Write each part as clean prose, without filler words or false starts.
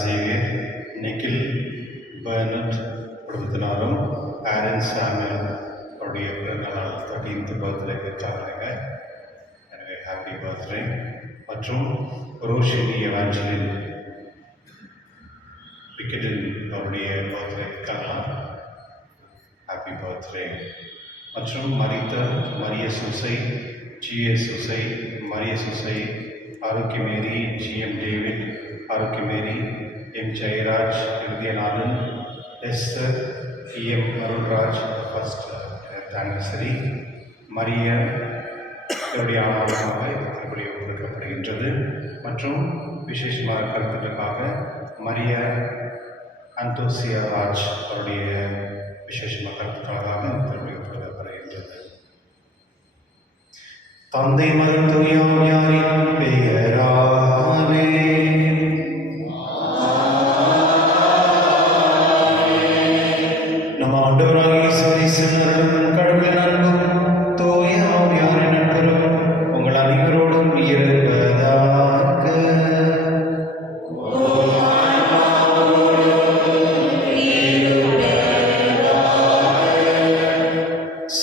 Xavier, Nikhil, பெர்னட் குடும்பத்தினாரும் Aaron Samuel அவருடைய பிறந்தநாள் 13th birthday இருக்காங்க. எனவே ஹாப்பி பர்த்டே. மற்றும் ரோஷினி எவாஞ்சலின் பிக்கெட்டின் அவருடைய பர்த்டே இருக்காங்க. Happy birthday. மற்றும் மரித்த Mariya Susai, GS Susai, Mariya Susai, Arokiamary, GM David, Arokiamary, M Jeyaraj, Vidyanathan, Esther, M Arulraj first anniversary, Mariya என்னுடைய ஆணவமாக திருப்படி ஒப்புக்கப்படுகின்றது. மற்றும் விசேஷமாக கருத்துக்களுக்காக மரிய அந்தோசியா ராஜ் அவருடைய விசேஷமாக கருத்துக்களுக்காக திருப்படி ஒப்புக்கப்படுகின்றது. தந்தை மகன் தூய ஆவியாரின் பெயராலே நம் ஆண்டவராகிய இயேசு கிறிஸ்துவின் கடவுளின் அன்பும் தூய ஆவியாரின் நட்புறவும் உங்கள் அனைவரோடும் இருப்பதாக.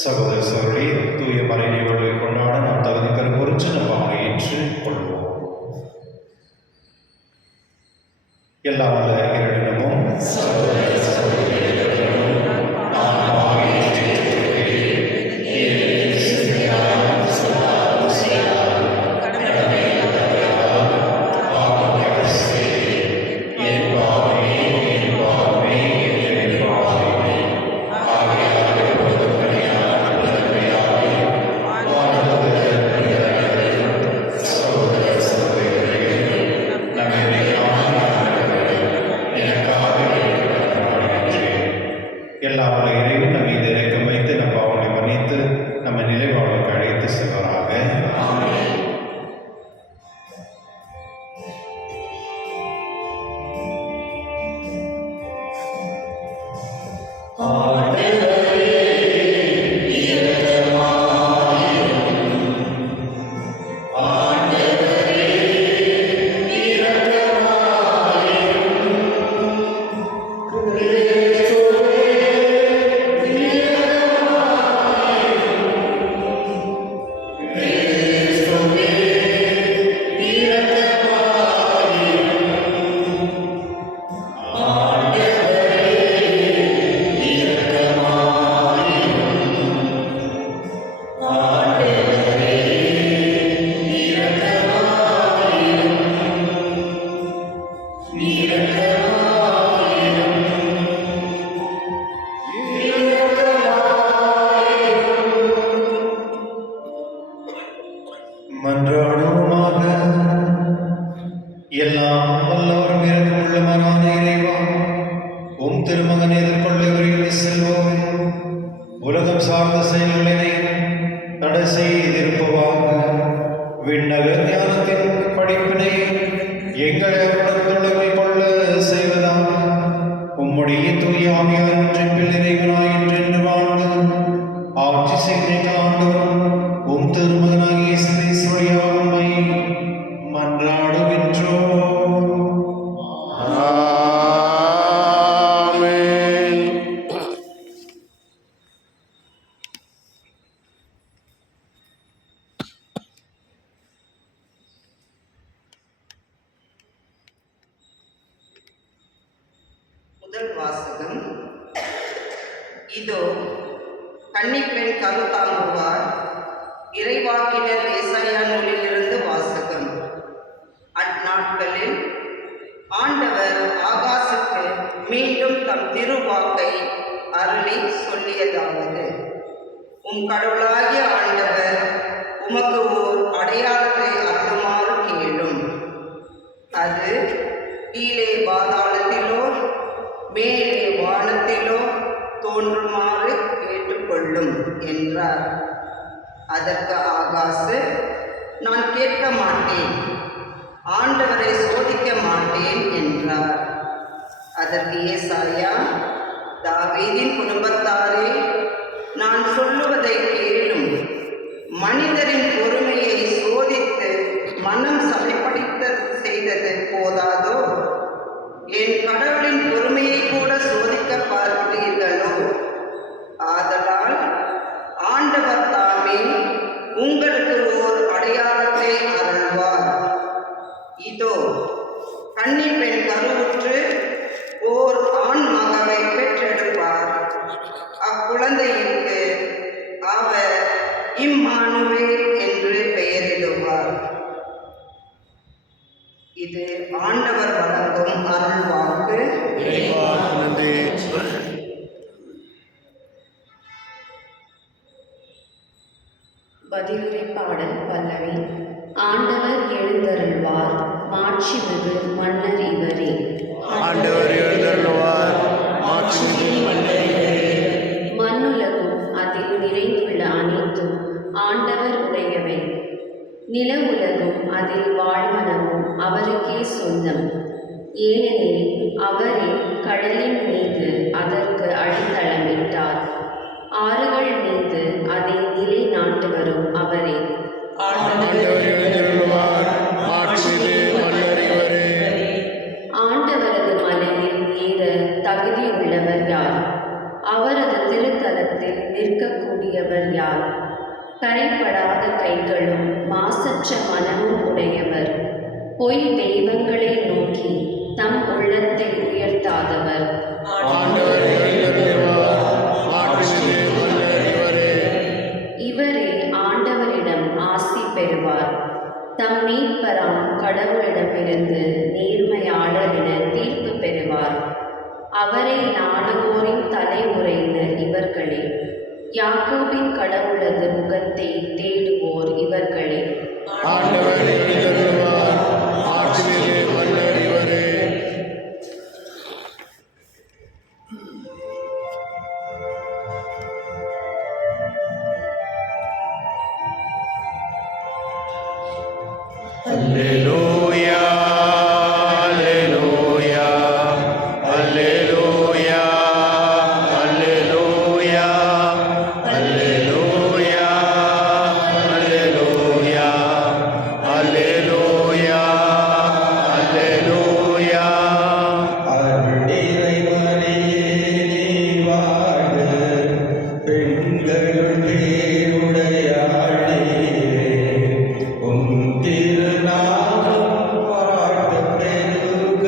சகோதர சகோதரி, தூய மறைநிகழ்வை கொண்டாட நாம் தகுதி பெறும் பொருட்டு நம்ம அவனை ஏற்றுக் கொள்வோம். எல்லா வல்ல இறைவனிடமும் எல்லா வல்ல இறைவன் நம் மீது இரக்கம் வைத்து நம் பாவங்களை மன்னித்து நம்ம நிலை வாழ்வுக்கு அழைத்து செல்வாராக. மன்றாடுவோமாக. எல்லாம் வல்லவரும் இரக்கமுள்ளவரான இறைவா, உம் திருமகன் எதிர்கொள்ள விரைவில் செல்வோம். உலகம் சார்ந்த செயல்களினை தடை செய்திருப்பவாக. விண்ணக ஞானத்தின் படிப்பினை எங்களை அவருடன் கொள்ள செய்வதாக. உம்முடைய தூய ஆவியார் ஒன்றில் இறைவனாய் என்று வாழ்ந்து ஆட்சி செய்கின்ற ஆண்டவரும் உம் திருமகனாகிய இயேசு கிறிஸ்துவின் உம்மை மன்றாடுகின்றோம். ஆமென். முதல் வாசகம். இதோ கன்னிப்பெண் கருத்தாங்குவார். இறைவாக்கினர் ஏசாயா நூலிலிருந்து வாசகம். அந்நாட்களில் ஆண்டவர் ஆகாசுக்கு மீண்டும் தம் திருவாக்கை அருளி சொல்லியதாவது: உம் கடவுளாகிய ஆண்டவர் உமக்கு ஓர் அடையாளத்தை அருளுமாறு கேளும். அது கீழே பாதாளத்திலோ மேலே வானத்திலோ தோன்றுமாறு கேட்டுக்கொள்ளும் என்றார். அதற்கு ஆகாசு, நான் கேட்க மாட்டேன், ஆண்டவரை சோதிக்க மாட்டேன் என்றார். அதற்கு ஏசாயா, தாவீதின் குடும்பத்தாரே, நான் சொல்லுவதை கேளும். மனிதரின் பொறுமையை சோதித்து மனம் சமைப்படித்த செய்தது போதாதோ? என் கடவுளின் பொறுமையை கூட சோதிக்க பார்க்கிறீர்களோ? ஆதலால் ஆண்டவர் தாமே உங்களுக்கு ஓர் அடையாளத்தை அருள்வார். இதோ கன்னி பெண் கருவுற்று ஓர் ஆண் மகவை பெற்றெடுப்பார். அக்குழந்தைக்கு அவர் இம்மானுவேல் என்று பெயரிடுவார். இது ஆண்டவர் வழங்கும் அருள்வாக்கு. பதிலுரை பாடல் பல்லவி. ஆண்டவர் எழுந்தருள்வார், மாட்சிமிகு மன்னர் இவரே. ஆண்டவர் எழுந்தருள்வார், மாட்சிமிகு மன்னர் இவரே. மண்ணுலகும் அதில் நிறைந்துள்ள அனைத்தும் ஆண்டவர் உடையவை. நில உலகும் அதில் வாழ்வனவும் அவருக்கே சொந்தம். ஏனெனில் அவரே கடலின் மீது அதற்கு அடித்தளமிட்டார். ஆறுகள் மீது அதை நிலை நாட்டுவரும் அவரே. ஆண்டவர் எழுந்தருள்வார், மாட்சிமிகு மன்னர் இவரே. ஆண்டவரது மலையில் ஏற தகுதியுள்ளவர் யார்? அவரது திருத்தலத்தில் நிற்கக்கூடியவர் யார்? கரைப்படாத கைகளும் மாசற்ற மனமும் உடையவர், பொய் தெய்வங்களை நோக்கி தம் உள்ளத்தை உயர்த்தாதவர். ஆண்டவர் எழுந்தருள்வார், மாட்சிமிகு மன்னர் இவரே. இவரே ஆண்டவரிடம் ஆசி பெறுவார். தம் மீட்பராம் கடவுளிடமிருந்து நேர்மையாளர் என தீர்ப்பு பெறுவார். அவரை நாடுவோரின் தலைமுறையினர் இவர்களே. யாக்கோபின் கடவுளது முகத்தை தேடுவோர் இவர்களே. ஆண்டவர் எழுந்தருள்வார், மாட்சிமிகு மன்னர் இவரே. அல்லேலூயா, அல்லேலூயா, அல்லேலூயா, அல்லேலூயா, அல்லேலூயா, அல்லேலூயா, அல்லேலூயா, அல்லேலூயா. அருளிறை மரியே நீ வாழ்க, பெண்களுள் பேருடையாள் நீரே. உம் திருநாமம் வாழ்த்தப் பெருக,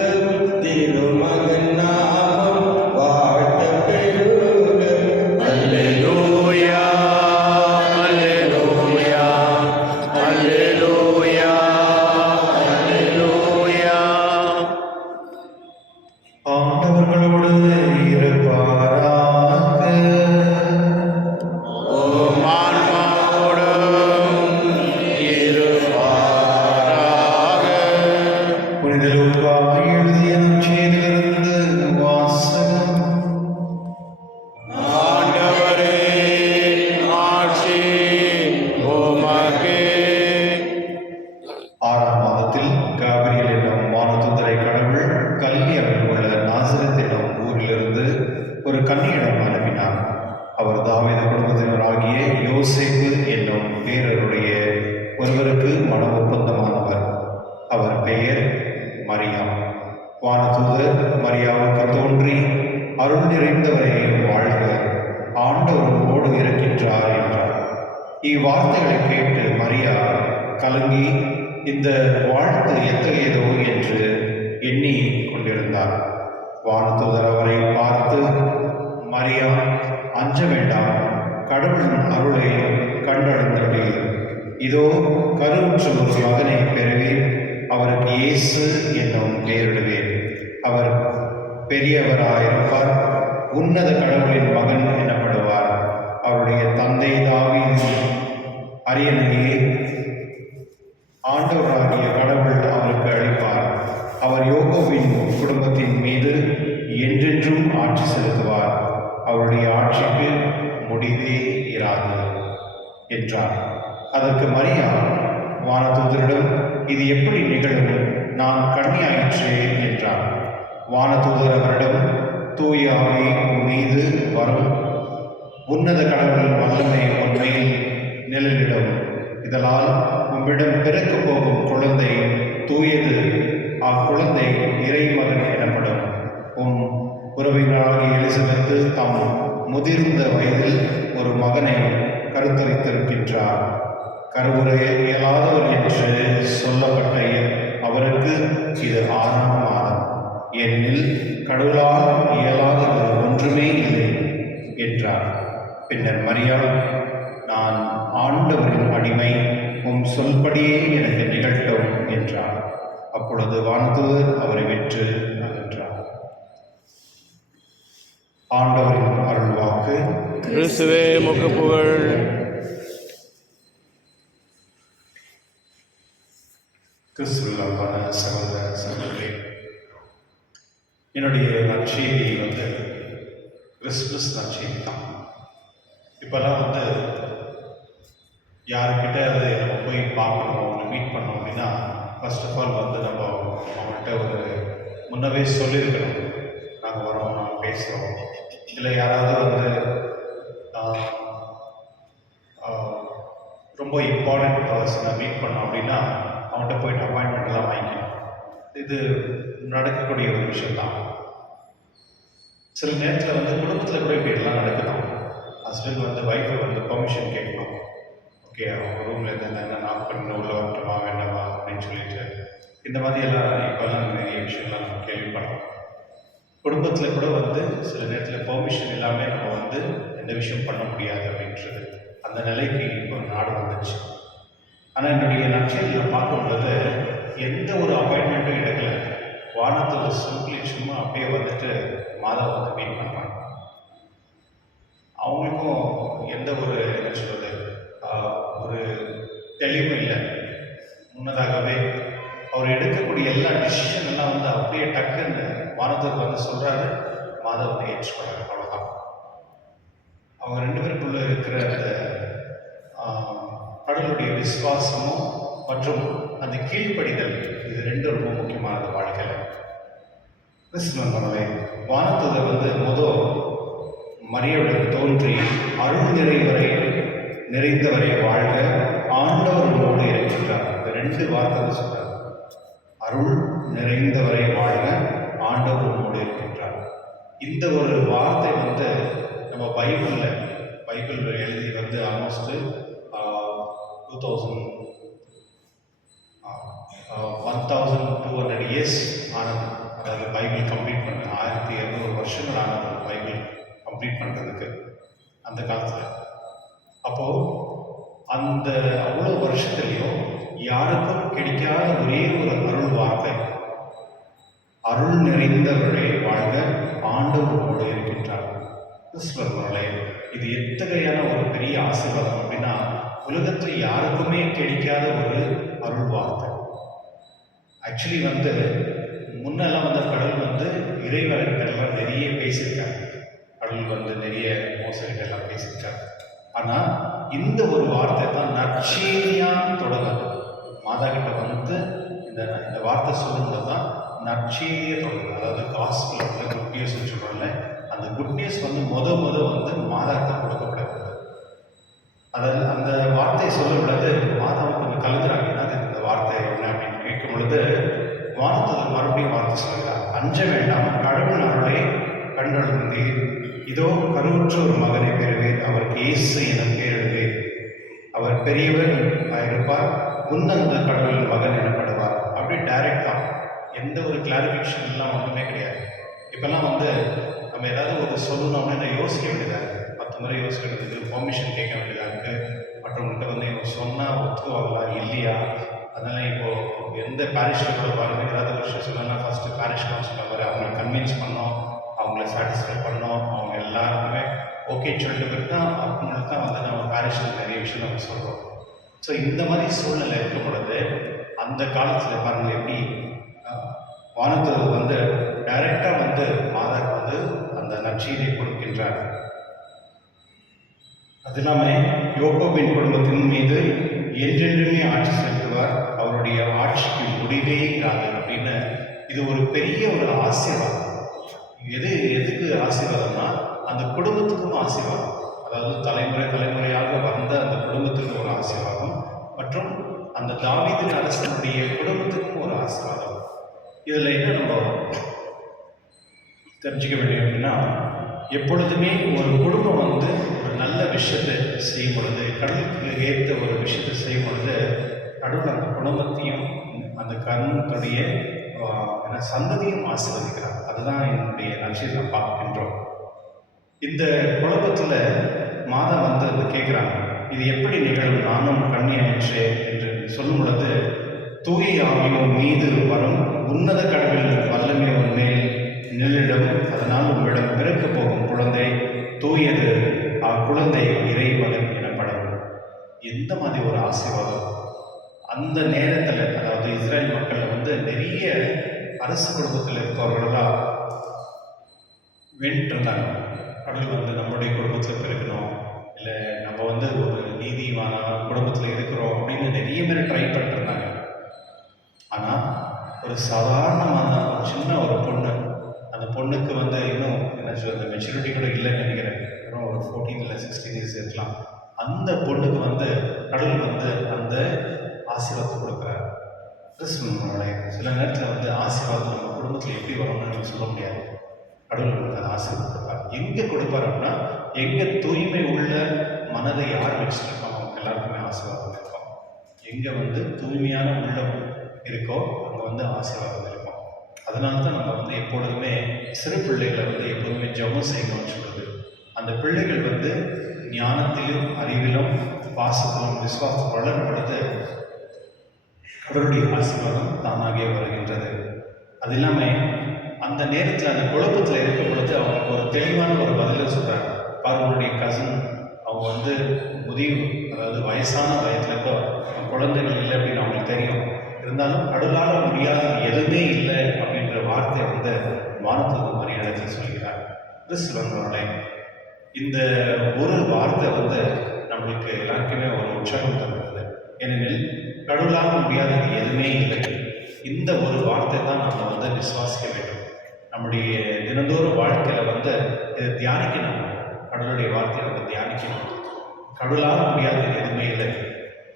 திருமகன் நாமம் வாழ்த்தப் பெருக. அல்லேலூயா, அல்லேலூயா, அல்லேலூயா, அல்லேலூயா. ஆண்டவர்களோடு இருப்பாராக. உம் ஆன்மாவோடும் இருப்பாராக. புனித லூக்கா எழுதிய நற்செய்தியிலிருந்து வாசகம். ஆண்டவரே, மாட்சி உமக்கே. 6ஆம் மாதத்தில் காபிரியல் என்னும் வானதூதரை கடவுள் கலிலேயாவில் உள்ள நாசரேத் என்னும் ஊரிலிருந்து ஒரு கன்னியிடம் அனுப்பினார். அவர் தாவீது குடும்பத்தினராகிய யோசேப்பு என்னும் பேரருடைய ஒருவருக்கு மன ஒப்பந்தமானவர். அவர் பெயர் மரியா. வானதூதர் மரியாவுக்கு தோன்றி, அருள் நிறைந்தவரே வாழ்க, ஆண்டவர் உம்மோடு இருக்கின்றார் என்றார். இவ்வார்த்தைகளை கேட்டு மரியா கலங்கி இந்த வாழ்த்து எத்தகையதோ என்று எண்ணி கொண்டிருந்தார். வானதூதர் அவரை பார்த்து, மரியா, அஞ்ச வேண்டாம், கடவுளின் அருளை கண்டடைந்துள்ளீர். இதோ கருவுற்ற ஒரு மகனை பெறுவீர், அவருக்கு இயேசு என்னும் பெயரிடுவேன். அவர் பெரியவராயிருப்பார், உன்னத கடவுளின் மகன் எனப்படுவார். அவருடைய தந்தை தாவீதின் அரியணையே ஆண்டவராகிய கடவுள் அவருக்கு அளிப்பார். அவர் யோகோவின் குடும்பத்தின் மீது என்றென்றும் ஆட்சி செலுத்துவார். அவருடைய ஆட்சிக்கு முடிவே இராது என்றார். அதற்கு மரியா வானதூதரிடம், இது எப்படி நிகழும்? நான் கன்னியாயிற்றே என்றார். வானதூதர் அவரிடம், தூய ஆவி உன் மீது வரும், உன்னத கடவுளின் வல்லமை உண்மையில் நிழலிடும். இதனால் உம்மிடம் பிறக்கப் போகும் குழந்தை தூயது, அக்குழந்தை இறைமகன் எனப்படும். உறவினராகிய எலிசபெத்து தாம் முதிர்ந்த வயதில் ஒரு மகனை கருத்தரித்திருக்கின்றார். கருவுரை இயலாதவர் என்று சொல்லப்பட்ட அவருக்கு இது 6ஆம் மாதம். ஏனெனில் கடவுளால் இயலாதது ஒன்றுமே இல்லை என்றார். பின்னர் மரியாள், நான் ஆண்டவரின் அடிமை, உம் சொல்படியே எனக்கு நிகழட்டும் என்றார். அப்பொழுது வானதூதர் அவரை வெற்று அகன்றார். ஆண்டவரின் அருள்வாக்கு. கிறிஸ்துவே உமக்கு புகழ். கிறிஸ்துவிலான சகோதர சகோதரி, என்னுடைய நற்செய்தி வந்து கிறிஸ்துமஸ் நற்செய்தி தான். இப்போல்லாம் வந்து யாருக்கிட்ட அது நம்ம போய் பார்க்கணும், அவங்களை மீட் பண்ணோம் அப்படின்னா ஃபர்ஸ்ட் ஆஃப் ஆல் வந்து நம்ம அவங்கள்ட்ட ஒரு முன்னவே சொல்லியிருக்கணும், நாங்கள் வரோம், நாங்கள் பேசுகிறோம். இல்லை யாராவது வந்து ரொம்ப இம்பார்ட்டண்ட் பர்சனை மீட் பண்ணோம் அப்படின்னா அவங்கள்ட்ட போயிட்டு அப்பாயின்மெண்ட்லாம் வாங்கிக்கணும். இது நடக்கக்கூடிய ஒரு விஷயம்தான். சில நேரத்தில் வந்து குடும்பத்தில் கூட இப்படி எல்லாம் நடக்குதான். ஹஸ்பண்ட் வந்து ஒய்ஃபை வந்து பெர்மிஷன் கேட்கணும். ஓகே, அவங்க ரூமில் இருந்து என்ன நாக் பண்ண உள்ள வரட்டுமா வேண்டாமா அப்படின்னு சொல்லிட்டு இந்த மாதிரியெல்லாம் இப்போல்லாம் நிறைய விஷயம்லாம் நம்ம கேள்விப்படுறோம். குடும்பத்தில் கூட வந்து சில நேரத்தில் பெர்மிஷன் இல்லாமல் நம்ம வந்து எந்த விஷயம் பண்ண முடியாது அப்படின்றது அந்த நிலைக்கு இப்போ நாடு வந்துச்சு. ஆனால் என்னுடைய நற்செய்தியில் பார்க்கும்போது எந்த ஒரு அப்பாயின்மெண்ட்டும் எடுக்கலை. வானத்தில் சிம்பிளி சும்மா அப்படியே வந்துட்டு மாதம் வந்து மீட் பண்ணுறாங்க. அவங்களுக்கும் எந்த ஒரு என்ன சொல்கிறது ஒரு தெளிவும் இல்லை. முன்னதாகவே அவர் எடுக்கக்கூடிய எல்லா டிசிஷன் எல்லாம் வந்து அப்படியே டக்குன்னு வானத்துக்கு வந்து சொல்கிறாரு, மாதம் வந்து ஏற்றுக்கொள்ளாரு. அவ்வளோதான். அவங்க 2 பேருக்குள்ளே இருக்கிற அந்த கடவுளுடைய விசுவாசமும் மற்றும் அந்த கீழ்ப்படிதல், இது 2 ரொம்ப முக்கியமானது வாழ்க்கையில். கிறிஸ்துவ வானத்துதர் வந்து மரியாவுடன் தோன்றி அருள் நிறைந்தவரை வாழ்க, ஆண்டவர் உங்களோடு இருக்கின்றார். இந்த 2 வார்த்தை சொல்றார். அருள் நிறைந்தவரை வாழ்க, ஆண்டவர் உங்களோடு இருக்கின்றார். இந்த ஒரு வார்த்தை வந்து நம்ம பைபிள் எழுதி வந்து ஆல்மோஸ்ட் 1200 இயர்ஸ் ஆனது. அதாவது பைபிள் கம்ப்ளீட் பண்ண 1200 வருஷங்கள் ஆனது பைபிள் கம்ப்ளீட் பண்ணுறதுக்கு அந்த காலத்தில். அப்போது அந்த அவ்வளோ வருஷத்துலேயும் யாருக்கும் கிடைக்காத ஒரே ஒரு அருள் வார்த்தை, அருள் நிறைந்தவர்களே வாழ்க, ஆண்டவரோடு இருக்கின்றார். கிறிஸ்துவர்களே, இது எத்தகையான ஒரு பெரிய ஆசீர்வாதம் அப்படின்னா, உலகத்தில் யாருக்குமே கிடைக்காத ஒரு அருள் வார்த்தை. ஆக்சுவலி வந்து முன்னெல்லாம் வந்து கடவுள் வந்து இறைவர்கிட்டெல்லாம் நிறைய பேசியிருக்காங்க. கடவுள் வந்து நிறைய மோசடிட்டெல்லாம் பேசியிருக்காங்க. ஆனால் இந்த ஒரு வார்த்தை தான் நற்செய்தியாக தொடங்குது. மாதா கிட்ட வந்து இந்த வார்த்தை சொல்லும்போது தான் நற்செய்தியை தொடங்குது. அதாவது காஸ்பிள் வந்து குட் நியூஸ்ன்னு சொல்கிறாங்க. அந்த குட் நியூஸ் வந்து வந்து மாதாவுக்கு கொடுக்கப்படுகிறது. அதாவது அந்த வார்த்தையை சொல்லும் பொழுது மாதாவுக்கு கொஞ்சம் கலந்துறாங்க. இந்த வார்த்தை என்ன அப்படின்னு கேட்கும் பொழுது வானத்தில் மறுபடியும் வார்த்தை சொல்கிறார், அஞ்ச வேண்டாம், கடவுள் அருளை கண்டறிந்தீர், இதோ கருவுற்ற ஒரு மகனை பெறுவேன், அவருக்கு இயேசு என பெயரிடுவேன், அவர் பெரியவர் இருப்பார், முன்னந்த கடவுளின் மகன் எனப்படுவார். அப்படி டைரக்ட் தான், எந்த ஒரு கிளாரிஃபிகேஷன் எல்லாம் ஒன்றுமே கிடையாது. இப்போல்லாம் வந்து நம்ம ஏதாவது ஒரு சொல்லணும்னா நான் யோசிக்க வேண்டியதாக இருக்குது. 10 முறை யோசிக்க வேண்டியது, பெர்மிஷன் கேட்க வேண்டியதாக இருக்குது. மற்றவங்கள்ட்ட வந்து இவங்க சொன்னால் ஒத்துக்குவாங்களா இல்லையா. அதனால் இப்போது எந்த பேரிஷில் கூட பாருங்கள், ஏதாவது ஒரு விஷயம் சொல்லணும்னா ஃபஸ்ட்டு பேரிஷ் கவுன்சிலர் மாதிரி அவங்கள கன்வின்ஸ் பண்ணோம், அவங்கள சாட்டிஸ்ஃபை பண்ணோம், அவங்க எல்லாருக்குமே ஓகே சொல்லிட்டு தான் அவங்களுக்கு தான் வந்து நம்ம பேரிஷில் நிறைய விஷயம் நம்ம சொல்கிறோம். ஸோ இந்த மாதிரி சூழ்நிலை இருக்கும் பொழுது அந்த காலத்தில் பாருங்கள் எப்படி வானத்தூர் வந்து டைரெக்டாக வந்து மாதாக்கு வந்து அந்த நற்செய்தியை கொடுக்கின்றார். அது இல்லாமல் யோகோபின் குடும்பத்தின் மீது என்றென்றுமே ஆட்சி செலுத்துவார், அவருடைய ஆட்சிக்கு முடிவே இராது அப்படின்னு. இது ஒரு பெரிய ஒரு ஆசீர்வாதம். எதுக்கு ஆசீர்வாதம்னா அந்த குடும்பத்துக்கும் ஆசீர்வாதம். அதாவது தலைமுறையாக வந்த அந்த குடும்பத்துக்கு ஒரு ஆசீர்வாதம், மற்றும் அந்த தாவீது அரசனுடைய குடும்பத்துக்கும் ஒரு ஆசீர்வாதம். இதில் என்ன நம்ம தெரிஞ்சுக்க வேண்டியது அப்படின்னா, எப்பொழுதுமே ஒரு குடும்பம் வந்து ஒரு நல்ல விஷயத்தை செய்யும் பொழுது, கடவுளுக்கு ஏற்ற ஒரு விஷயத்தை செய்யும் பொழுது, கடவுள் அந்த குடும்பத்தையும் அந்த கண்ணுடைய சந்ததியும் ஆசீர்வதிக்கிறார். அதுதான் என்னுடைய நற்செய்தியை நாம் பார்க்கின்றோம். இந்த குழப்பத்தில் மாதா வந்து அது கேட்குறாங்க, இது எப்படி நிகழும், நானும் கன்னியாயிற்றே என்று சொல்லும் பொழுது, தூய ஆவியும் மீது வரும் உன்னத கடவுளின் வல்லமை உன் மேல் நிழலிடும், அதனால் உங்களிடம் பிறக்க போகும் குழந்தை தூயது, அக்குழந்தை இறைமகன் எனப்படும். எந்த மாதிரி ஒரு ஆசீர்வாதம்! அந்த நேரத்தில், அதாவது இஸ்ரேல் மக்கள் வந்து நிறைய அரசு குடும்பத்தில் இருப்பவர்களெல்லாம் வேண்டிட்டு இருந்தாங்க, கடவுள் வந்து நம்முடைய குடும்பத்தில் பிறக்கணும், இல்லை நம்ம வந்து ஒரு நீதிமான குடும்பத்தில் இருக்கிறோம் அப்படின்னு நிறைய பேர் ட்ரை பண்ணிட்டு இருந்தாங்க. ஆனால் ஒரு சாதாரணமான ஒரு சின்ன ஒரு பொண்ணு, அந்த பொண்ணுக்கு வந்து இன்னும் என்ன சொல்றது, மெச்சூரிட்டி கூட இல்லைன்னு நினைக்கிறேன், இன்னும் ஒரு 14 இல்லை 16 இயர்ஸ் இருக்கலாம். அந்த பொண்ணுக்கு வந்து கடவுள் வந்து அந்த ஆசீர்வாதத்தை கொடுக்குறாரு. கிறிஸ்துவனுடைய சில நேரத்தில் வந்து ஆசீர்வாதம் நம்ம குடும்பத்தில் எப்படி வரணும்னு நம்ம சொல்ல முடியாது. கடவுள் நமக்கு அந்த ஆசீர்வாதம் கொடுப்பார். எங்கே கொடுப்பார் அப்படின்னா, எங்கே தூய்மை உள்ள மனதை யார் வச்சுருக்கோம் அவங்களுக்கு எல்லாருக்குமே ஆசீர்வாதம் இருக்கும். எங்கே வந்து தூய்மையான உள்ளம் இருக்கோ அங்கே வந்து ஆசீர்வாதம் இருக்கும். அதனால தான் நம்ம வந்து எப்பொழுதுமே சிறு பிள்ளைகளை வந்து எப்போதுமே ஜெபம் செய்யணும்னு சொல்லுது. அந்த பிள்ளைகள் வந்து ஞானத்திலும் அறிவிலும் பாசத்திலும் விசுவாசம் வளரும் பொழுது கடவுளுடைய ஆசீர்வாதம் தானாகவே வருகின்றது. அது இல்லாமல் அந்த நேரத்தில் அந்த குழப்பத்தில் இருக்கும் பொழுது அவங்களுக்கு ஒரு தெளிவான ஒரு பதிலை சொல்கிறாங்க. அவங்களுடைய கசின் அவங்க வந்து முதிவு, அதாவது வயசான வயதுலேருந்தோ குழந்தைகள் இல்லை அப்படின்னு அவங்களுக்கு தெரியும். இருந்தாலும் கடவுளால் முடியாத எதுவுமே இல்லை அப்படின்ற வார்த்தை வந்து வானத்துக்கு மரியாதை சொல்கிறார். கிறிஸ்துவர்களே, இந்த ஒரு வார்த்தை வந்து நம்மளுக்கு எல்லாருக்குமே ஒரு உற்சாகம் தருகிறது. ஏனெனில் கடவுளால் முடியாதது எதுவுமே இல்லை. இந்த ஒரு வார்த்தை தான் நம்ம வந்து விசுவாசிக்க வேண்டும். நம்முடைய தினந்தோறும் வாழ்க்கையில் வந்து இதை தியானிக்கணும். கடவுளுடைய வார்த்தையை நம்ம தியானிக்கணும். கடவுளால் முடியாதது எதுவுமே இல்லை.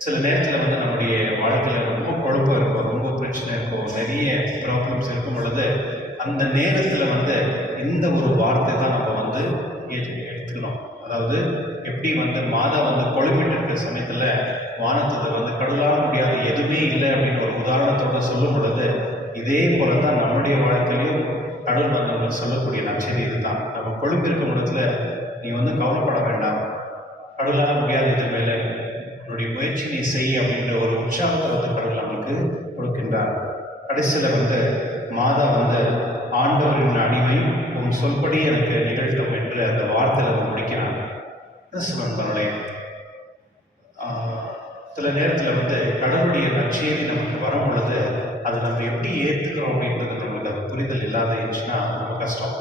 சில நேரத்தில் வந்து நம்முடைய வாழ்க்கையில் ரொம்ப குழப்பம் இருக்கும், ரொம்ப பிரச்சனை இருக்கும், நிறைய ப்ராப்ளம்ஸ் இருக்கும் பொழுது அந்த நேரத்தில் வந்து இந்த ஒரு வார்த்தை தான் நம்ம வந்து எடுத்துக்கணும். அதாவது எப்படி வந்து மாதா வந்து குழம்பிட்டு இருக்கிற சமயத்தில் வானத்தை வந்து கடவுளால் முடியாது எதுவுமே இல்லை அப்படின்னு ஒரு உதாரணத்தோடு சொல்லும் பொழுது, இதே போல தான் நம்முடைய வாழ்க்கையிலையும் கடவுள் வந்து நம்ம சொல்லக்கூடிய நற்செய்தி இதுதான். நம்ம கொழும்பிருக்கும் இடத்துல நீ வந்து கவலைப்பட வேண்டாம், கடவுளால் முடியாது இது மேலே உன்னுடைய முயற்சி நீ செய் அப்படின்ற ஒரு உற்சாகத்தை வந்து கடவுள் நமக்கு கொடுக்கின்றார். கடைசியில் வந்து மாதா வந்து ஆண்டவரின் அடிமை உன் சொல்படி எனக்கு நிகழ்த்தும் என்று அந்த வார்த்தையில் முடிக்கிறாங்க. கிறிஸ்துவனுடைய சில நேரத்தில் வந்து கடவுளுடைய நற்செய்தி நமக்கு வரும் பொழுது அது நம்ம எப்படி ஏற்றுக்கிறோம் அப்படின்றது நம்மளுக்கு அது புரிதல் இல்லாத இருந்துச்சுன்னா ரொம்ப கஷ்டம்.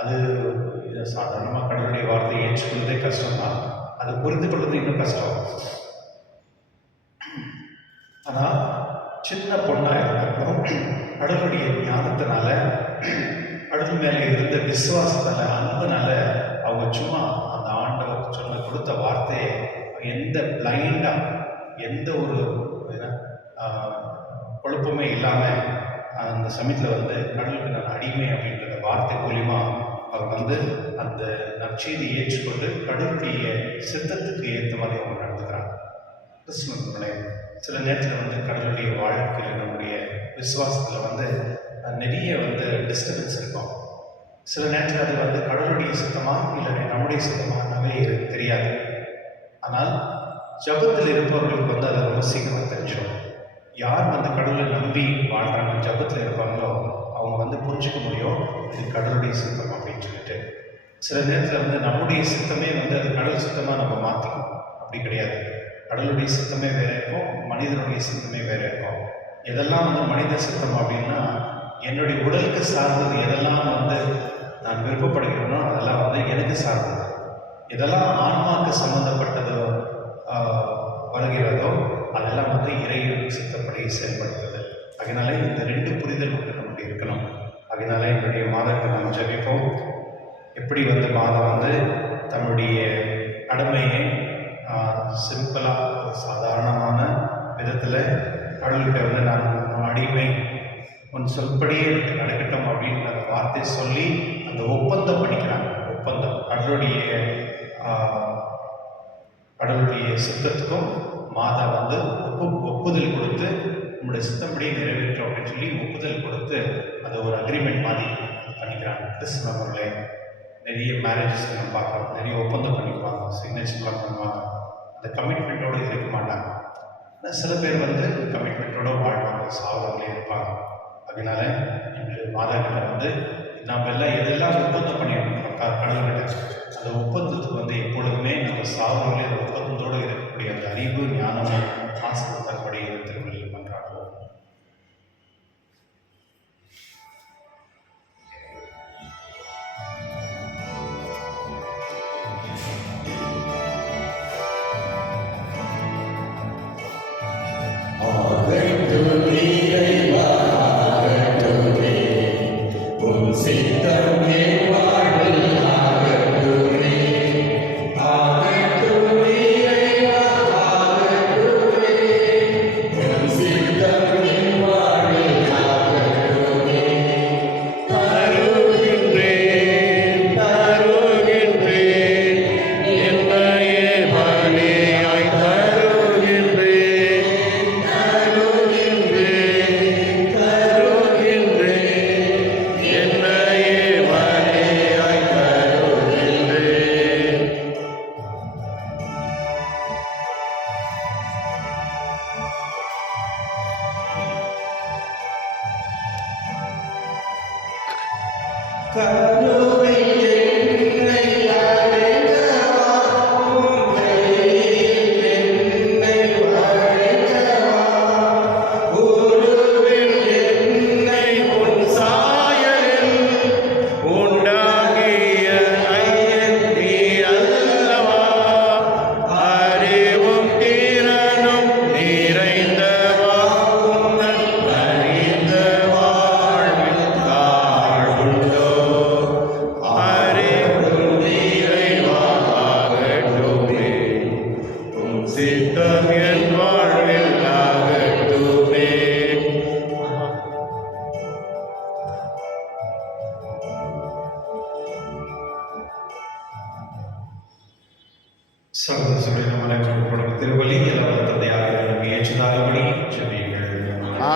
அது சாதாரணமாக கடவுளுடைய வார்த்தையை ஏற்றுக்கொள்வதே கஷ்டம்தான், அது புரிந்து கொள்வது இன்னும் கஷ்டம். ஆனால் சின்ன பொண்ணாக இருந்தாலும் கடவுளுடைய ஞானத்தினால, கடவுள் மேலே இருந்த விசுவாசத்தால், அன்புனால அவங்க சும்மா அந்த ஆண்டவர் சொன்ன கொடுத்த வார்த்தையை எந்த பிளைண்டாக, எந்த ஒரு குழப்பமே இல்லாமல் அந்த சமயத்தில் வந்து கடவுளுக்கு நான் அடிமை அப்படின்ற வார்த்தை மூலிமா அவர் வந்து அந்த நற்செய்தியை ஏற்றுக்கொண்டு கடவுளுடைய சித்தத்துக்கு ஏற்ற மாதிரி அவங்க நடந்துக்கிறாங்க. கிறிஸ்துவனுடைய சில நேரத்தில் வந்து கடவுளுடைய வாழ்க்கையில் நம்முடைய விசுவாசத்தில் வந்து நிறைய வந்து டிஸ்டர்பன்ஸ் இருக்கும். சில நேரத்தில் அது வந்து கடவுளுடைய சித்தமாக இல்லை நம்முடைய சித்தமாகவே தெரியாது. ஆனால் ஜபத்தில் இருப்பவர்களுக்கு வந்து அதை ரொம்ப சீக்கிரமாக தெரிஞ்சிடும். யார் வந்து கடவுளை நம்பி வாழ்கிறாங்க, ஜபத்தில் இருப்பாங்களோ அவங்க வந்து புரிஞ்சுக்க முடியும் இது கடவுளுடைய சித்தம் அப்படின்னு சொல்லிட்டு. சில நேரத்தில் வந்து நம்முடைய சித்தமே வந்து அது கடவுள் சித்தமாக நம்ம மாற்றிக்கணும். அப்படி கிடையாது. கடவுளுடைய சித்தமே வேறு இருக்கும், மனிதனுடைய சித்தமே வேறு இருக்கும். எதெல்லாம் வந்து மனித சித்தம் அப்படின்னா, என்னுடைய உடலுக்கு சார்ந்தது எதெல்லாம் வந்து நான் விருப்பப்படுகிறேனோ அதெல்லாம் வந்து எனக்கு சார்ந்தது. எதெல்லாம் ஆன்மாவுக்கு சம்மந்தப்பட்டதோ வருகிறதோ அதெல்லாம் வந்து இறைவனுக்கு சித்தப்படி செயல்படுத்துது. அதனால இந்த ரெண்டு புரிதல் வந்து நமக்கு இருக்கணும். அதனால என்னுடைய மாதத்தை நாம் ஜெபிப்போம். எப்படி வந்து மாதம் வந்து தன்னுடைய கடமையை சிம்பிளாக ஒரு சாதாரணமான விதத்தில் கடவுள்கிட்ட வந்து நான் அடிமை உன் சொல்படியே எனக்கு நடக்கட்டும் அப்படின்ற வார்த்தை வார்த்தை சொல்லி அந்த ஒப்பந்தம் பண்ணிக்கிறாங்க. ஒப்பந்தம் கடவுளுடைய சித்தத்துக்கும் மாதா வந்து ஒப்புதல் கொடுத்து நம்முடைய சித்தப்படியே நிறைவேற்றும் அப்படின்னு சொல்லி ஒப்புதல் கொடுத்து அதை ஒரு அக்ரிமெண்ட் மாதிரி பண்ணிக்கிறாங்க. கிறிஸ்தவர்களே நிறைய மேரேஜஸ் நம்ம பார்க்குறோம், நிறைய ஒப்பந்தம் பண்ணிக்குவாங்க, சிக்னேச்சர்லாம் பண்ணுவாங்க. அந்த கமிட்மெண்ட்டோடு இருக்க மாட்டாங்க. ஆனால் சில பேர் வந்து கமிட்மெண்ட்டோடு வாழ்வாங்க, சாவர்களே இருப்பாங்க. அதனால இன்று மாதா கிட்ட வந்து நாம் எல்லாம் எதெல்லாம் ஒப்பந்தம் பண்ணியிருக்கோம் கடவுள்கிட்ட, அந்த ஒப்பந்தத்துக்கு வந்து எப்பொழுதுமே நம்ம சாவர்களே அந்த ஒப்பந்தத்தோடு இருக்கக்கூடிய அந்த அறிவு ஞானம் ஆசிரியப்படி திருமணியில் பண்ணுறாங்க.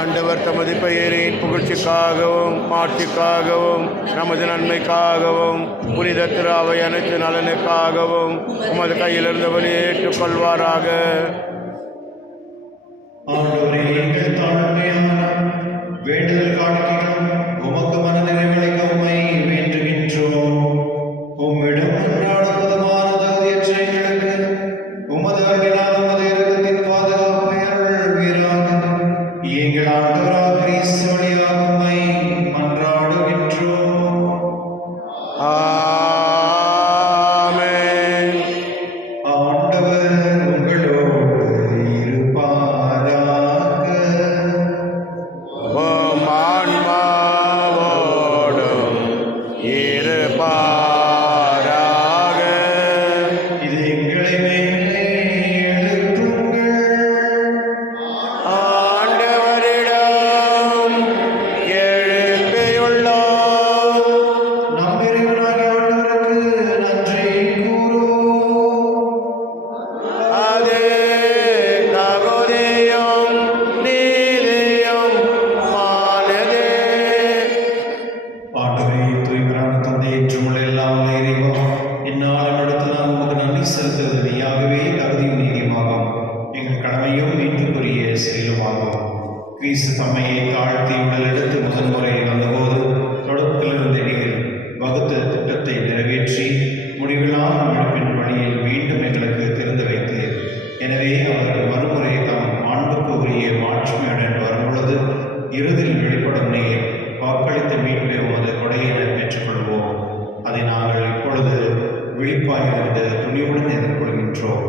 ஆண்டவர் தமது பெயரின் புகழ்ச்சிக்காகவும் மாட்சிக்காகவும் நமது நன்மைக்காகவும் புனித திரு அவை அனைத்து நலனுக்காகவும் உமது கையிலிருந்து வழியை ஏற்றுக்கொள்வாராக. வேண்டுதல் காணிக்கைகளும் உமக்கு மனநிறைவளிக்க உம்மை வேண்டுகின்றோம். உம்மிடம் அன்றாட புதுமான தகுதியற்ற எங்களுக்கு உமது அருளினால் உமது இரக்கத்தின் பாதுகாப்பை அருள்வீராக. எங்கள் ஆண்டவராகிய கிறிஸ்து வழியாக உம்மை மன்றாடுகின்றோம். ஆமென். ஆண்டவர் உங்களோடு இருப்பாராக. உம் ஆன்மாவோடும் இருப்பாராக. இது எங்களை மேலே எழுப்புங்கள். ஆண்டவரிடம் எழுப்பியுள்ளோம். நம் இறைவனாகிய ஆண்டவருக்கு நன்றி கூறுவோம். அது தகுதியும் நீதியும் மானதே. ஆண்டவரே, தூய்மையான தந்தை, என்றுமுள்ள எல்லாம் வல்ல இறைவா, இந்நாள் நடத்த நாம் உமக்கு நன்றி செலுத்துவது மெய்யாகவே தகுதியும் நீதியுமாகும், எங்கள் கடமையும் மீட்புக்குரிய செயலுமாகும். கிறிஸ்து தம்மையை தாழ்த்தி உடலெடுத்து முதன்முறை வந்தபோது தொடக்கத்திலிருந்து நீங்கள் வகுத்த திட்டத்தை நிறைவேற்றி முடிவில்லாத மீட்பின் வழியில் மீண்டும் எங்களுக்கு திறந்து வைத்து, எனவே அவர் மறுமுறை தம் மாண்புக்கு உரிய மாட்சிமையுடன் வரும்பொழுது இறுதியில் வெளிப்படும் நீர் வாக்களித்த மீட்பை உமது கொடையினை பெற்றுக்கொள்வோம். அதை நாங்கள் இப்பொழுது விழிப்பாயிருந்து துணிவுடன் எதிர்கொள்கின்றோம்.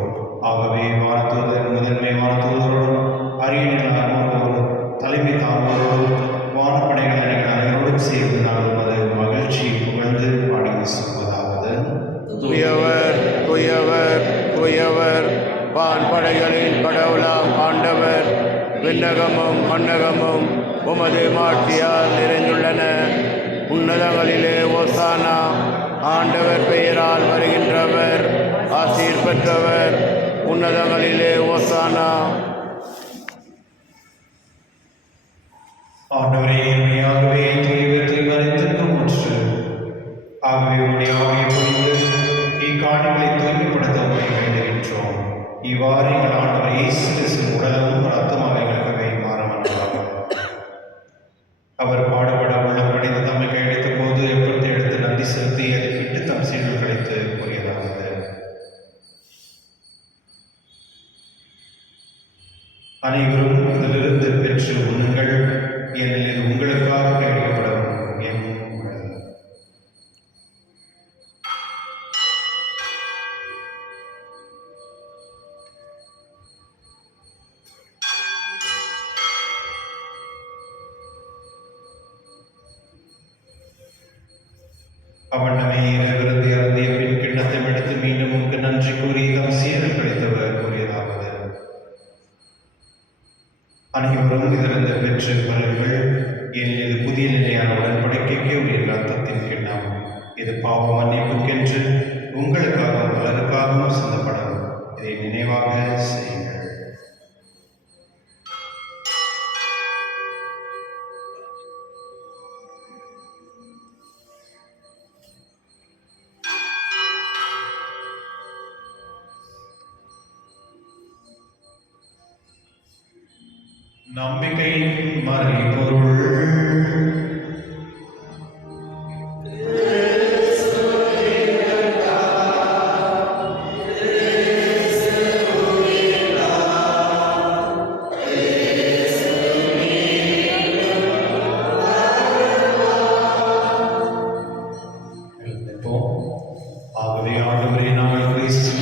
ஆகவே வானதூதர் முதன்மை வானதூதரோடும் அரியணைகள் அமர்வோடும் தலைமை தாங்குவோரோடும் வானப்படைகள் அணிகள் அனைவரோடும் சேர்ந்து நாங்கள் உமது மகிழ்ச்சியை புகழ்ந்து பாடி சொல்வதாவது: துயவர் துயவர் துயவர் வான்படைகளின் கடவுளாம் ஆண்டவர், விண்ணகமும் மண்ணகமும் உமது மாட்சியால் நிறைந்துள்ளன. உன்னதங்களிலே ஓசானா. ஆண்டவர் பெயரால் வருகின்றவர் ஆசீர் பெற்றவர். உன்னதங்களிலே ஓசானா. ஆண்டவரே, உண்மையாகவே தூயவற்றை மறைத்திருக்கும் ஒன்று. ஆகவே உம்முடைய ஆவியை பொழிந்து இக்காணிகளை தூய்மைப்படுத்த உம்மை வேண்டுகின்றோம். இவ்வாறு எங்கள் ஆண்டவர் இயேசு கிறிஸ்துவின் உடலும் இரத்தமாக எங்களுக்கு மாறவனாக. அவர் பாடுபட உள்ளம் கடிந்து தம்மை கையெழுத்த போது எப்பொழுது எடுத்து நன்றி செலுத்தி அதை விட்டு தம் சீடர்கள் கழித்து கூறியதாவது: அனைவரும் இதிலிருந்து பெற்று உண்ணுங்கள், ஏனெனில் இது உங்களுக்காக கையளிக்கப்படும் என் உடல். அவண்ணமே இரவிருந்து இறந்திய பின் கிண்ணத்தை எடுத்து மீண்டும் உனக்கு நன்றி கூறி தம் சீடர்கள் கழித்தவர் கூறியதாவது: அனைவரும் இதிலிருந்து பெற்று கொள்ளுங்கள், ஏனெனில் இது புதிய நிலையான உடன்படிக்கைக்கு உரிய இரத்தத்தின் கிண்ணம். இது பாவ மன்னிப்புக்கென்று உங்களுக்காகவும் பலருக்காகவும் சிந்தப்படும். இதை நினைவாக செய்யுங்கள். நம்பிக்கையின் மறைபொருள். ஆகவே ஆண்டவரே, நாங்கள் கிறிஸ்து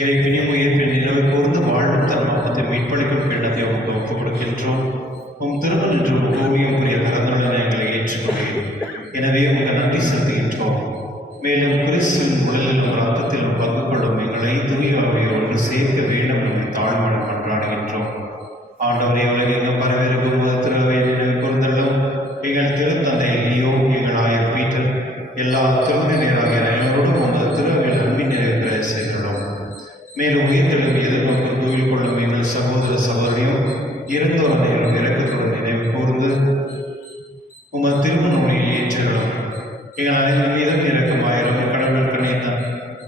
இறைப்பினியும் உயிர்ப்பின் நினைவு கூர்ந்து வாழும் தன் மரணத்தை மீட்பளிக்கும் கிண்ணத்தை உங்களுக்கு ஒப்புக் கொடுக்கின்றோம். உம் திருமணம் என்று ஓவியம் புரிய கலந்துள்ள எங்களை ஏற்றுக்கொள்கிறோம். எனவே உங்களுக்கு நன்றி செலுத்துகின்றோம். மேலும் கிறிஸ்துவின் உடலிலும் ரத்தத்திலும் பங்கு கொள்ளும் எங்களை தூயாவை ஒன்று சேர்க்க வேண்டும் என்று தாழ்மையுடன் கொண்டாடுகின்றோம். ஆண்டவரே, உலகெங்கும் பரவிருக்கும் திருவை நினைவு கூர்ந்தள்ளும் எங்கள் திருத்தந்தை லியோ, எங்கள் ஆயர் பீட்டர், எல்லா திருநீராக எல்லோரும் உங்கள் திருவையில் அன்பின் நிறைவேற செய்துள்ளோம். மேலும் உயிர்த்தெழும் எதிர்நோக்கு தூயில் கொள்ளும் எங்கள் சகோதர சகோதரியும் இறந்தோர் நேரம் இறக்கத்துடன் நினைவு கூர்ந்து உமது திருமண முறையில் ஏற்றுகிறோம். எங்கள் அனைவரும் மீதும் இறக்கமாயிரும். கடவுள்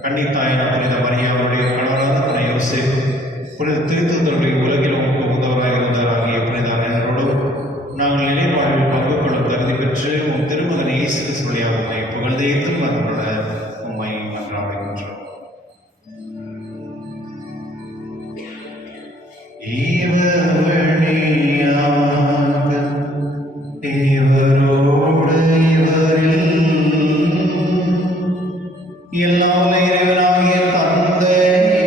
கண்ணித்தாயின புனித மரியாவுடைய கணவரான புனித யோசேப்பு, புனித திருத்தந்தையுடைய உலகில் உமக்கு உதவராக இருந்தவராகிய புனித அனைவரோடும் நாங்கள் நிலைவாழ்வில் பங்கு கொள்ளும் தகுதி பெற்று உம் திருமகன் இயேசு கிறிஸ்துவின் உம்மை புகழ்ந்தேத்தும் மரண உம்மை நன்றாடுகின்றோம். இவரோடு இவரில் எல்லாம் இறைவனாகிய தந்தையே,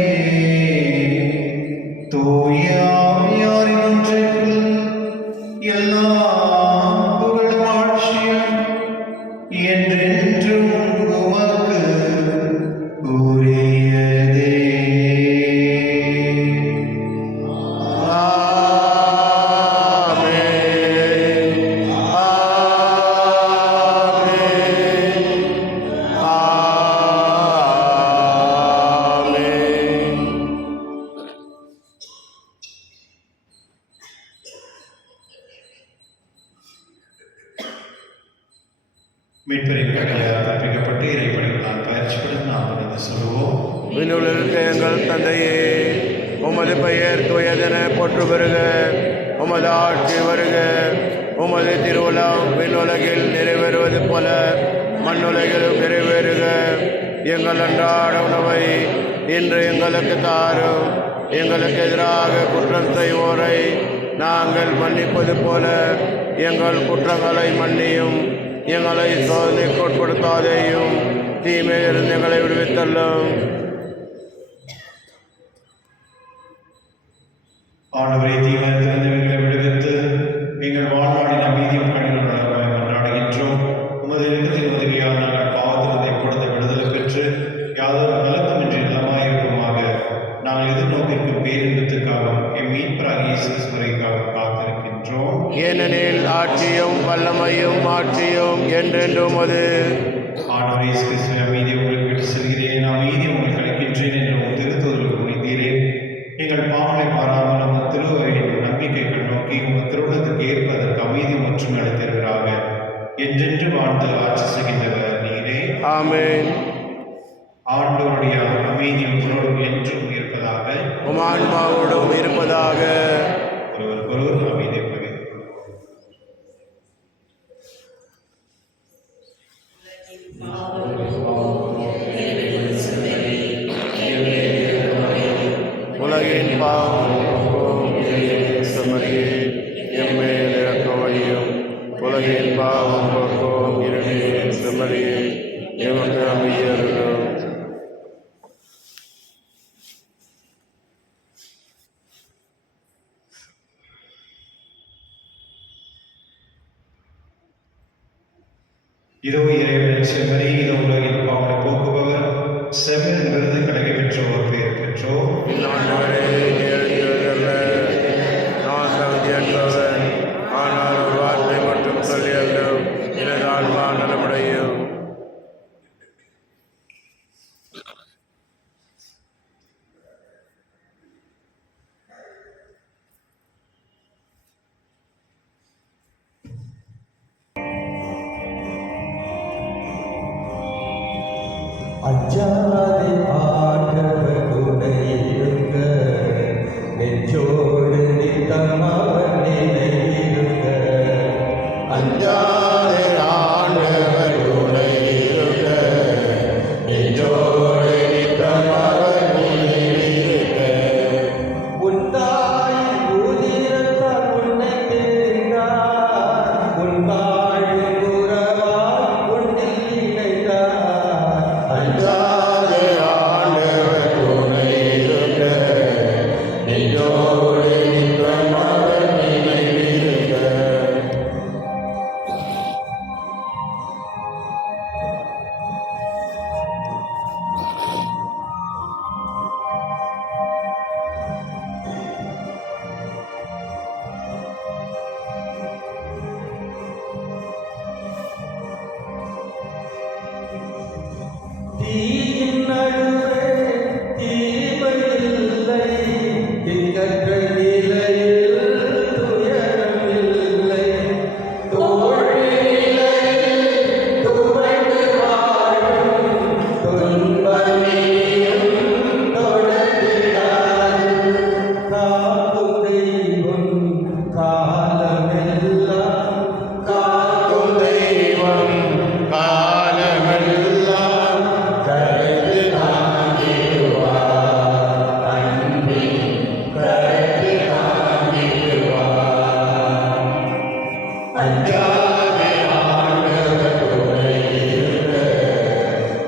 தூய ஆவியாரின் ஒன்றிற்குள் எல்லா புகழும் ஆட்சியும் என்றென்றும் உமக்கு உரியதே. மீட்பரின் கட்டளையால் கற்பிக்கப்பட்டு இறைப்பணிகளால் பயிற்சி பெற்று நாம் தொடர்ந்து சொல்லுவோம். விண்ணுலகில் எங்கள் தந்தையே, உமது பெயர் தூயதென போற்று பெறுக. உமது ஆட்சி வருக. உமது திருவுளம் விண்ணுலகில் நிறைவேறுவது போல மண்ணுலகிலும் நிறைவேறுக. எங்கள் அன்றாட உணவை இன்று எங்களுக்கு தாரும். எங்களுக்கு எதிராக குற்றம் செய்வோரை நாங்கள் மன்னிப்பது போல எங்கள் குற்றங்களை மன்னியும். எங்களை சோதனைக்கு உட்படுத்தாதேயும், தீமையிலிருந்து எங்களை விடுவித்தள்ளும். ஆண்டவரே, தீமையிலிருந்து எங்களை விடுவித்து எங்கள் வாழ்நாளின் அமைதியும் கடினமாக கொண்டாடுகின்றோம். உமது இரக்கத்தின் உதவியால் நாங்கள் பாவத்திலிருந்து எப்பொழுது விடுதலை பெற்று யாதொரு கலக்கமின்றி நலமாயிருக்குமாக நாங்கள் எதிர்நோக்கிற்கும் பேரின்பத்துக்காகவும் எம் மீட்பராகிய இயேசு கிறிஸ்துவுக்காக காத்திருக்கின்றோம். ஏனெனில் ஆட்சியும் வல்லமையும் மாட்சியும் என்று என்றும் அது. ஆண்டவரே இயேசு கிறிஸ்துவே, அமைதி உங்களுக்கு விட்டு செல்கிறேன், அமைதி உங்களுக்கு அளிக்கின்றேன் என்று உங்கள் திருத்தூதருக்கு முனைந்தீரே. எங்கள் பாவங்களை பாராமல் உங்கள் திருவரையின் நம்பிக்கை கண்ணோக்கி உங்கள் திருவுள்ளத்துக்கு ஏற்பதற்கு அமைதி மற்றும் அளித்தருகிறாக. என்றென்று வாழ்ந்து ஆட்சி செய்கின்றவர் நீரே. ஆமென். ஆண்டவருடைய அமைதி உங்களோடு என்றும் இருப்பதாக. உம் ஆன்மாவோடும் இருப்பதாக. ஒருவருக்கொருவர் அமைதியை பகிர்ந்து கொள்வோம். உலகின் பாவம் சமரியே எம்மேல் இரக்கமையும். உலகின் பாவம் போக்கும் இருளே சமரியே எமக்கு அமைதியருளும். இதோ இறைவனின் செம்மறி, இதோ உலகின் பாவங்களை போக்குபவர், செம்மறின் விருது கிடைக்க பெற்றோர் பெயர் பெற்றோர். ஆண்டவரே, நேரடியவரல்ல, நான் தகுதியற்றவன். ஆனால் ஒரு வார்த்தை மட்டும் சொல்லி அல்லும் எனது ஆன்மா நலமடையும். அஞ்சாதே ஆண்டவர் துணை இருக்க, நெஞ்சோடு நித்தம் அவர் நினைவிருக்க. அஞ்சாதே ஆண்டவர் துணை இருக்க, நெஞ்சோடு நித்தம் அவர் நினைவிருக்க. உன் தாயின் உதிரத்தால் உன்னை தேடினார், உன் வாழும் உறவால் உன்னில் இணைந்தார். அஞ்சாதே ஆண்டவர் துணை இருக்க, நெஞ்சோடு நித்தம் அவர் நினைவிருக்க. தீயின் நடுவே தீமையில்லை, திக்கற்ற நிலையில் துயரமில்லை. தோழிலே துவண்டு வாழும் துன்பமியும் தொடர்ந்திடாது. காக்கும் தெய்வம் காலமெல்லாம், காக்கும் தெய்வம் காலமெல்லாம் கரைந்து தாங்கிடுவார். அன்பின் கரைந்து தாங்கிடுவார். அஞ்சாதே ஆண்டவர் துணை இருக்க,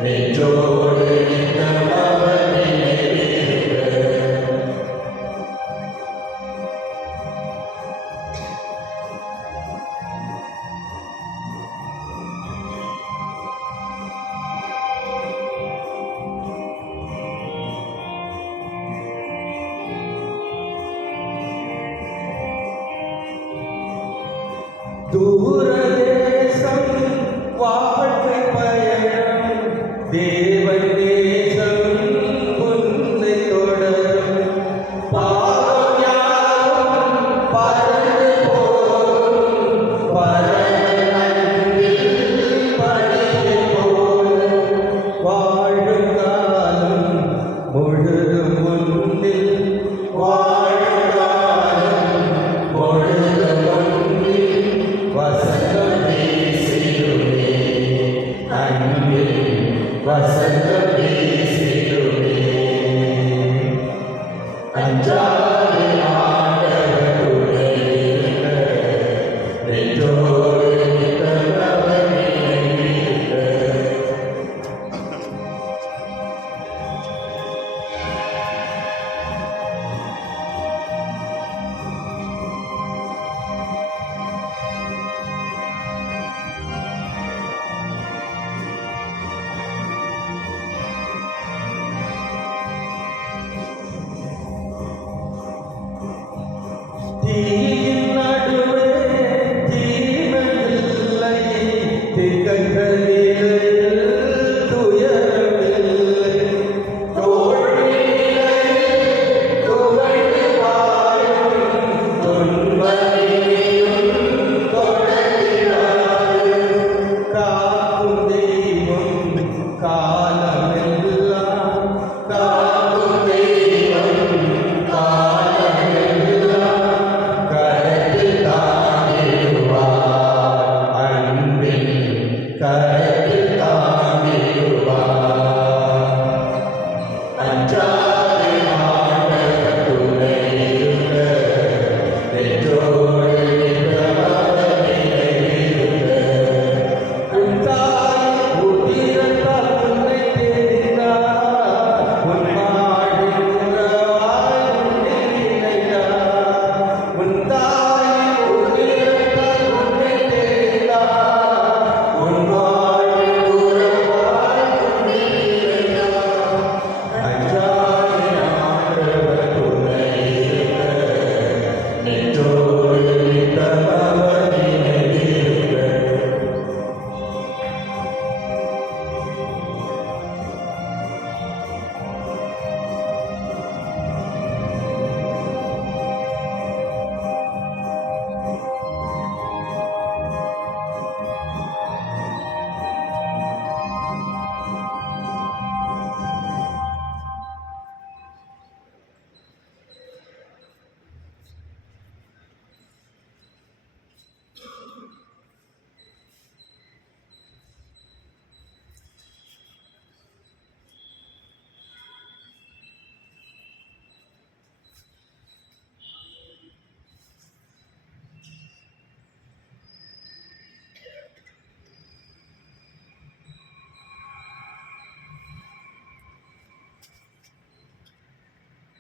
நெஞ்சோடு நித்தம் அவர் நினைவிருக்க. தூரதேசம் வாழ்க்கை பயணம், தேவன் தேசம் உன்னை தொடரும். பாவம் யாவும் பறந்து போகும், பரம அன்பில் பணியை போல. வாழும் காலம் முழுதும் உன்னில், வாழும் காலம் முழுதும் உன்னில். வசந்தம் வீசிடுமே, அன்பில் வசந்தம் வீசிடுமே. அஞ்சாதே ஆண்டவர் துணை இருக்க, நெஞ்சோடு நித்தம் அவர் நினைவிருக்க.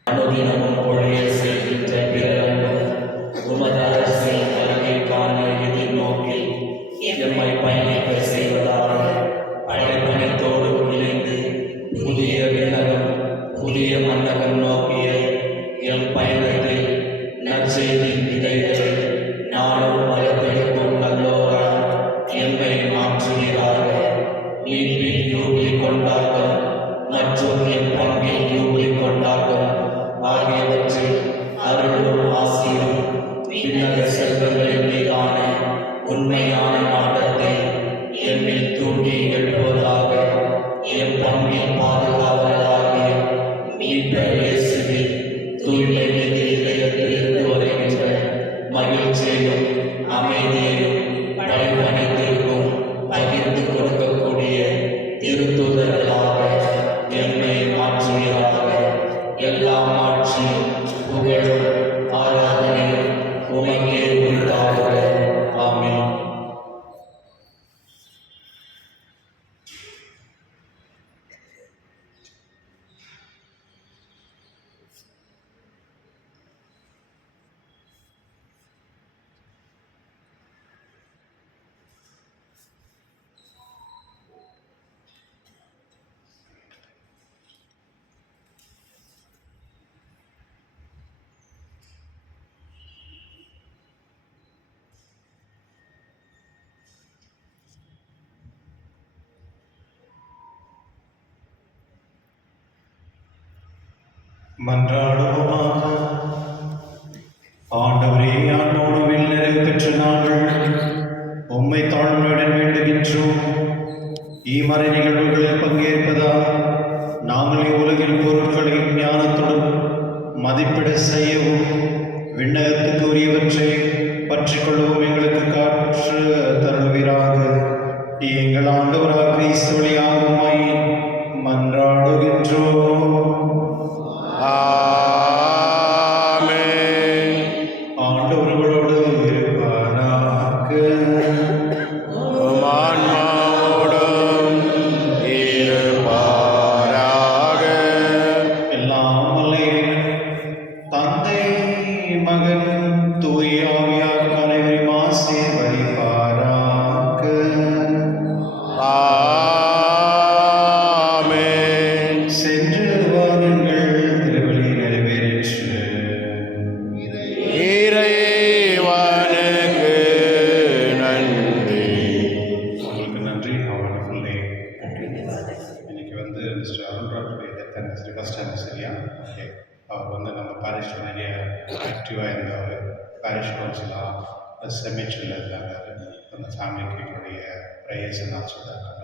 அனுதினமும் பொழிய செய்கின்ற பிறரும் உமது அரசை அருகே காண எதிர்நோக்கி எம்மை பயணிக்க செய்வதாக படைப்பணித்தோடு இணைந்து புதிய விண்ணகம் புதிய மன்னகம் நோக்கிய எம் பயணத்தில் நற்செய்தியின் விதைகளை நாளும் வளர்த்தெடுக்கும் நல்லோரால் எம்மை மாற்றுகிறாக. மீட்பின் யூபிலி கொண்டாட்டம் மற்றும் என் பங்கின் யூபிலி கொண்டாட்டம் ஆகியவற்றில் அருளும் ஆசியும் விண்ணக செல்வங்களின் மீதான உண்மையான நாட்டத்தை எம்மில் தூண்டி எழுப்புவதாக. எம் பங்கின் பாதுகாவலராகிய மீட்பர் இயேசுவின் தூய்மை மிகு இதயத்திலிருந்து வருகின்ற மகிழ்ச்சியையும் அமைதியையும் படைப்பணித்திற்கும் பகிர்ந்து கொடுக்கக்கூடிய திருத்தூதர்களாக எம்மை மாற்றுகிறாக. எல்லா ஆட்சியும் புகழும் ஆராதனையும் உமக்கே உண்டாக. ஆமென். மன்றாடுவோமாக. ஆண்டவரே, ஆண்டோடுவில் நிறைவு பெற்ற நாங்கள் உம்மை தாழ்மையுடன் வேண்டுகின்றோம். இம்மறை நிகழ்வுகளில் பங்கேற்பதால் நாங்கள் இவ்வுலகில் பொருட்களை ஞானத்துடன் மதிப்பிட செய்யவும் விண்ணகத்துக்கு உரியவற்றை பற்றிக் கொள்ளவும் எங்களுக்கு காற்று தருவீராக. எங்கள் ஆண்டவராக கிறிஸ்து வழியாக உம்மை மன்றாடுகின்றோம். ஆண்டவர்களோடு இருப்பாராக. ஆன்மாவோடும் இருப்பாராக. எல்லாம் வல்ல இறைவன், தந்தை, மகன், தூய ஆவியார் அனைவரையும் ஆசீர்வதிப்பாராக. ஆமென். சென்று ஆனிவர்சரி ஃபஸ்ட் ஆனிவர்சரியா? ஓகே. அவர் வந்து நம்ம பாரிஷில் நிறைய ஆக்டிவாக இருந்தவர். பாரிஷ் கவுன்சிலாக செமிச்சரில் இருந்தாங்க. அந்த ஃபேமிலிக்கு என்னுடைய ப்ரேயர்ஸ் நான் சொல்லுறேன்.